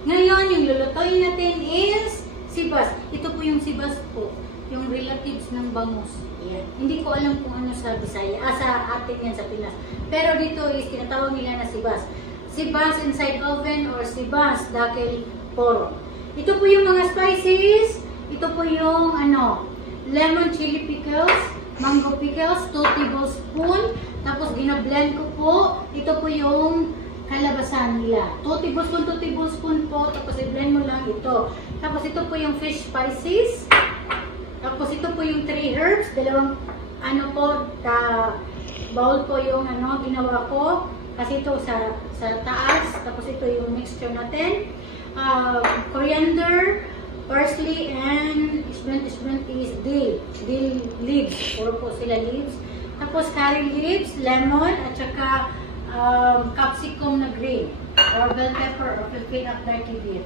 Ngayon, yung lulutuin natin is sibas. Ito po yung sibas po. Yung relatives ng bangus. Yan. Hindi ko alam kung ano sa Bisaya. Sa atin yan sa Pinas. Pero dito is tinatawag nila na sibas. Sibas inside oven or sibas dahil poro. Ito po yung mga spices. Ito po yung lemon chili pickles, mango pickles, 2 tablespoon. Tapos gina-blend ko po. Ito po yung kalabasan nila. 2 tablespoon po. Tapos i-blend mo lang ito. Tapos ito po yung fish spices. Tapos ito po yung 3 herbs. Dalawang bowl po yung ginawa ko. Kasi ito sa taas. Tapos ito yung mixture natin. Coriander, parsley, and isbent is dill leaves. Puro po sila leaves. Tapos curry leaves, lemon, at saka capsicum na green, or bell pepper, or Philippine Atlantic beef.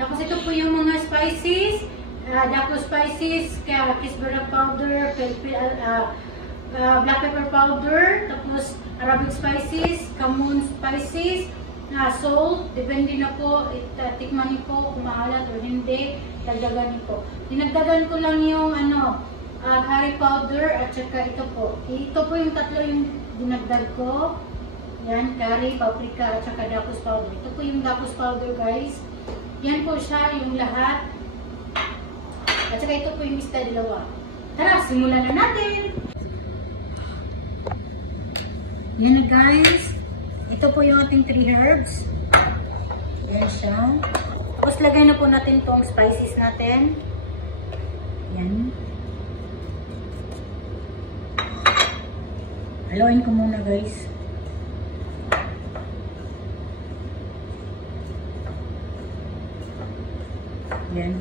Tapos ito po yung mga spices, Daco spices, Kisbara powder, black pepper powder, tapos Arabic spices, Camun spices, salt, depende na po, tikman niyo po kung maalat o hindi, dagdagan niyo po. Dinagdagan ko lang yung curry powder at saka ito po. Ito po yung tatlo yung dinagdag ko. Yan, curry, paprika, at saka dapos powder. Ito po yung dapos powder, guys. Yan po siya, yung lahat. At saka ito po yung mista dalawa. Tara, simulan na natin! Yan na, guys. Ito po yung ating 3 herbs. Yan siya. Tapos lagay na po natin itong spices natin. Yan. Haluin ko muna, guys. Yan.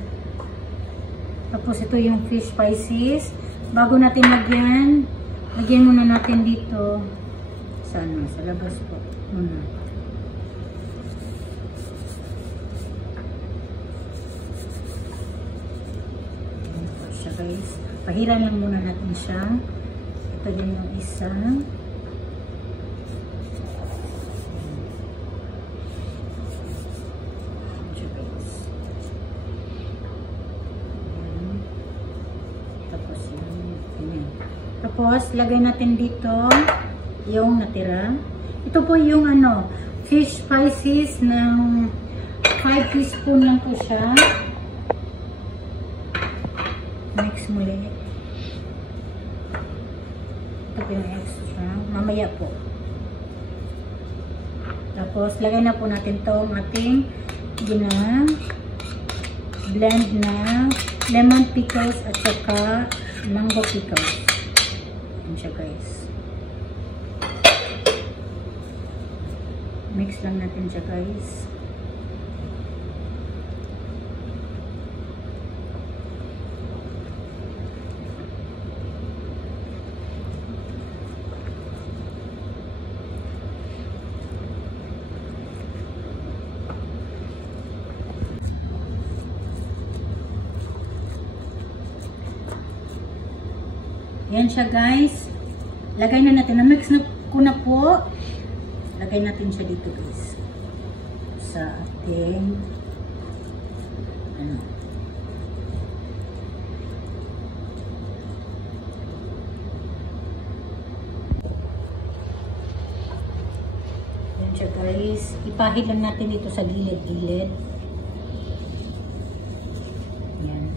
Tapos ito yung fish spices. Bago natin lagyan muna natin dito sa labas po. Muna. Yan po siya, guys. Pahiran lang muna natin siya. Ito din yung isa. Tapos, lagay natin dito yung natira. Ito po yung fish spices ng 5 teaspoon lang po siya. Mix muli. Ito po yung extra. Mamaya po. Tapos, lagay na po natin itong ating blend na lemon pickles at saka mango pickles. Yan siya guys. Mix lang natin siya guys. Yan siya guys. Lagay na natin. Na-mix na ko na po. Lagay natin siya dito guys. Sa ating ano. Yan siya guys. Ipahid lang natin dito sa gilid-gilid. Yan.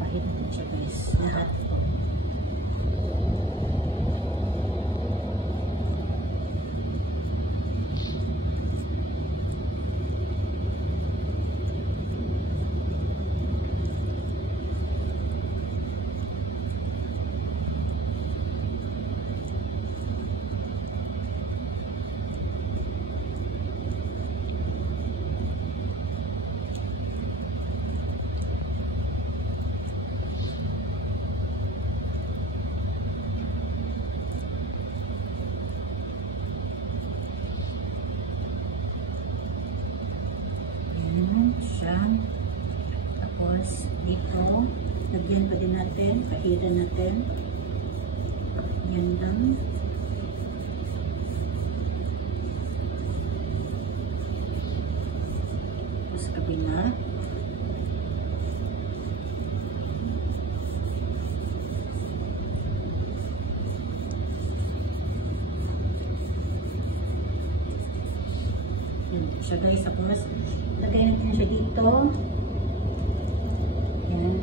Pahid natin siya guys. Lahat po. Siya. Tapos dito lagyan pa din natin, pahiran natin. Yan lang. Tapos kabila. Yan siya guys. Tapos lagay natin siya dito. Yan.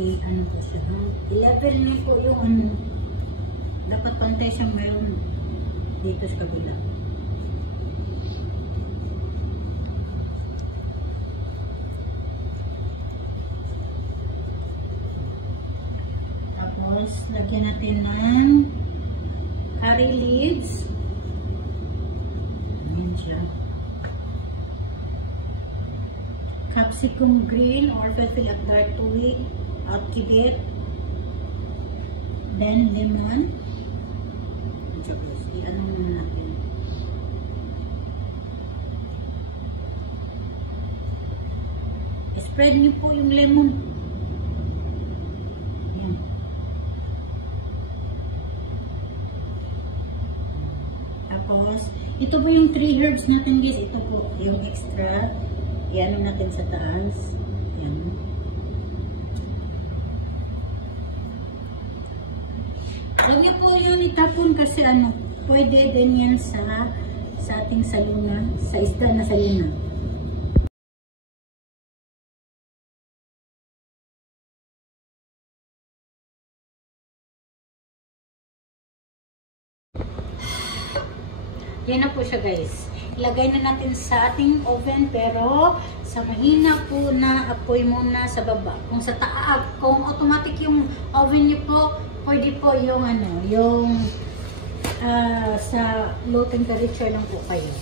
Ano po siya? I-level niyo po yung ano. Dapat pantay siyang mayroon dito sa kabila. Tapos, lagyan natin ng curry leaves. Ayan siya. Capsicum green or purple at dark twig. Outkibit. Then, lemon. I-ano muna natin. Spread niyo po yung lemon. Ayan. Tapos, ito po yung 3 herbs natin guys. Ito po yung extra. I-ano natin sa taas. Ayan. Alam niyo po yun itapon kasi ano, pwede din yan sa ating saluna, sa isda na saluna. Yan na po siya guys. Ilagay na natin sa ating oven pero sa mahina po na apoy muna sa baba. Kung sa taas, kung automatic yung oven niyo po, pwede po yung ano, yung sa low temperature lang po kayo.